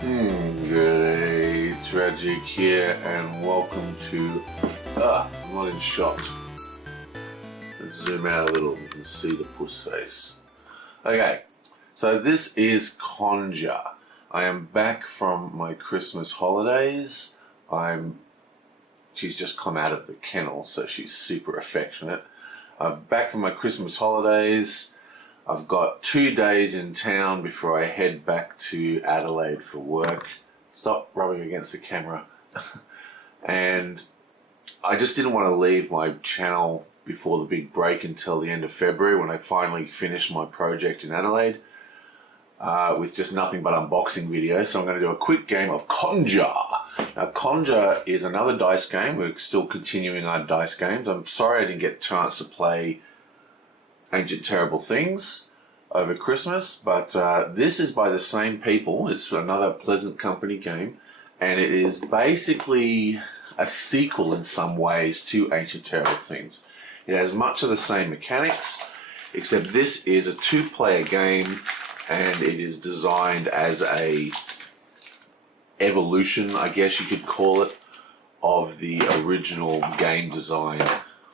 G'day, Tragic here, and welcome to... I'm not in shot. Let's zoom out a little, you can see the puss face. Okay, so this is Konja. I am back from my Christmas holidays. She's just come out of the kennel, so she's super affectionate. I'm back from my Christmas holidays. I've got 2 days in town before I head back to Adelaide for work. Stop rubbing against the camera. And I just didn't want to leave my channel before the big break until the end of February when I finally finish my project in Adelaide with just nothing but unboxing videos. So I'm going to do a quick game of Konja. Now, Konja is another dice game. We're still continuing our dice games. I'm sorry I didn't get a chance to play Ancient Terrible Things over Christmas, but this is by the same people. It's another Pleasant Company game, and it is basically a sequel in some ways to Ancient Terrible Things. It has much of the same mechanics, except this is a 2-player game, and it is designed as a evolution, I guess you could call it, of the original game design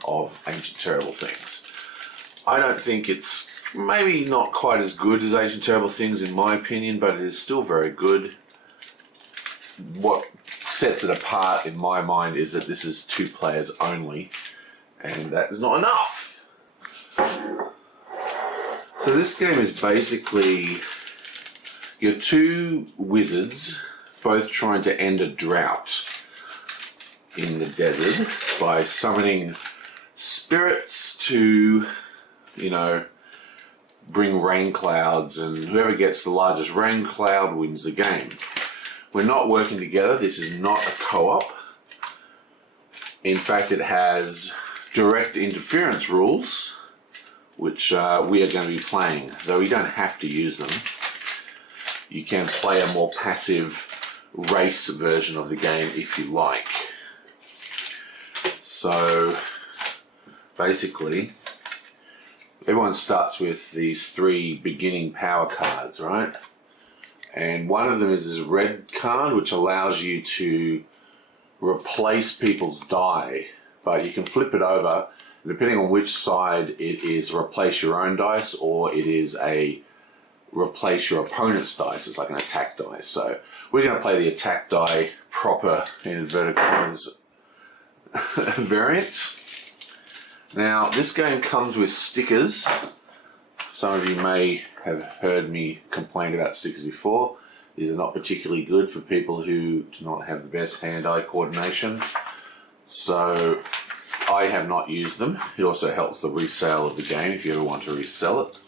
of Ancient Terrible Things. I don't think it's maybe not quite as good as Ancient Terrible Things in my opinion, but it is still very good. What sets it apart in my mind is that this is 2 players only, and that is not enough. So this game is basically your 2 wizards both trying to end a drought in the desert by summoning spirits to, you know, bring rain clouds, and whoever gets the largest rain cloud wins the game. We're not working together. This is not a co-op. In fact, it has direct interference rules, which we are going to be playing, though we don't have to use them. You can play a more passive race version of the game if you like. So basically, everyone starts with these 3 beginning power cards, right? And one of them is this red card, which allows you to replace people's die, but you can flip it over, and depending on which side it is, replace your own dice, or it is a replace your opponent's dice. It's like an attack die. So we're going to play the attack die proper, in inverted commas, variant. Now, this game comes with stickers. Some of you may have heard me complain about stickers before. These are not particularly good for people who do not have the best hand-eye coordination. So I have not used them. It also helps the resale of the game if you ever want to resell it.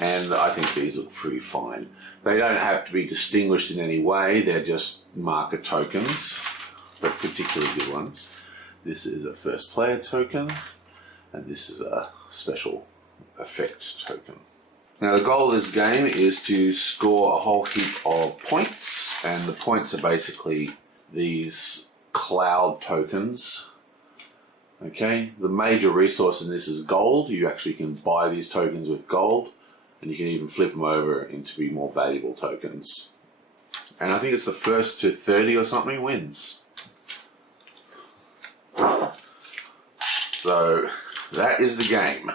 And I think these look pretty fine. They don't have to be distinguished in any way. They're just marker tokens, but particularly good ones. This is a first player token, and this is a special effect token. Now, the goal of this game is to score a whole heap of points, and the points are basically these cloud tokens. Okay, the major resource in this is gold. You actually can buy these tokens with gold, and you can even flip them over into be more valuable tokens. And I think it's the first to 30 or something wins. So that is the game.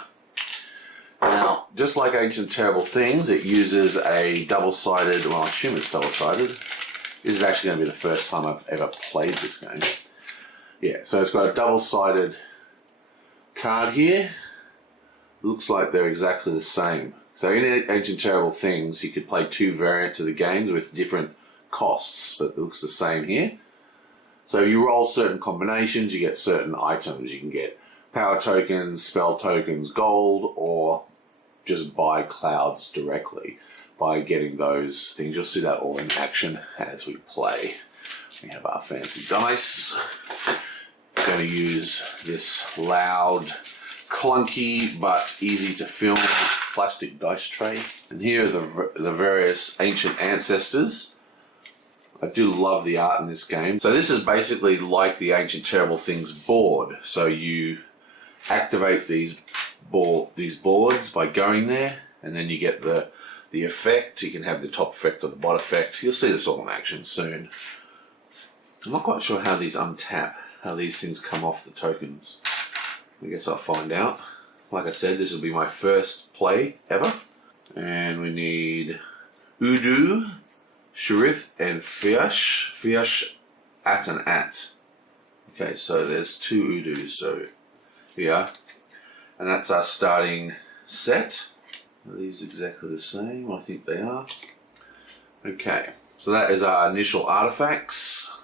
Now, just like Ancient Terrible Things, it uses a double-sided, well, I assume it's double-sided. This is actually going to be the first time I've ever played this game. Yeah, so it's got a double-sided card here. Looks like they're exactly the same. So in Ancient Terrible Things, you could play 2 variants of the games with different costs, but it looks the same here. So if you roll certain combinations, you get certain items. You can get power tokens, spell tokens, gold, or just buy clouds directly by getting those things. You'll see that all in action as we play. We have our fancy dice. I'm going to use this loud, clunky, but easy to film plastic dice tray. And here are the various ancient ancestors. I do love the art in this game. So this is basically like the Ancient Terrible Things board. So you activate these boards by going there, and then you get the the effect. You can have the top effect or the bottom effect. You'll see this all in action soon. I'm not quite sure how these untap, how these things come off the tokens. I guess I'll find out. Like I said, this will be my first play ever. And we need Udu, Sharith, and Fiash. Fiash, at and at. Okay, so there's 2 Udus, so here. And that's our starting set. Are these exactly the same? I think they are. Okay, so that is our initial artifacts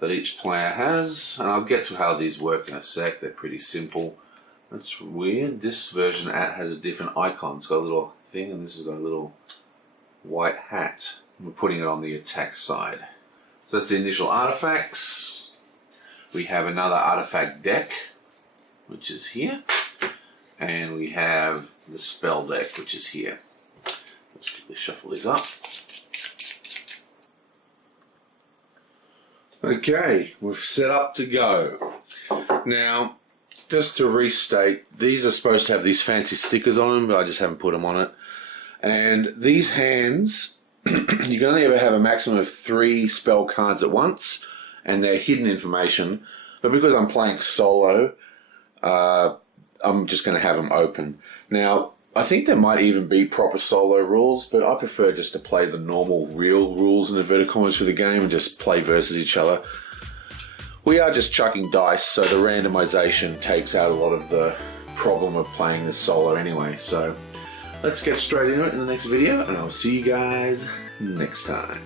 that each player has. And I'll get to how these work in a sec. They're pretty simple. That's weird. This version at has a different icon. It's got a little thing, and this has got a little white hat. We're putting it on the attack side. So that's the initial artifacts. We have another artifact deck, which is here. And we have the spell deck, which is here. Let's quickly shuffle these up. Okay, we're set up to go. Now, just to restate, these are supposed to have these fancy stickers on them, but I just haven't put them on it. And these hands, you can only ever have a maximum of 3 spell cards at once, and they're hidden information. But because I'm playing solo, I'm just going to have them open. Now, I think there might even be proper solo rules, but I prefer just to play the normal, real rules in inverted commas for the game and just play versus each other. We are just chucking dice, so the randomization takes out a lot of the problem of playing this solo anyway. So let's get straight into it in the next video, and I'll see you guys next time.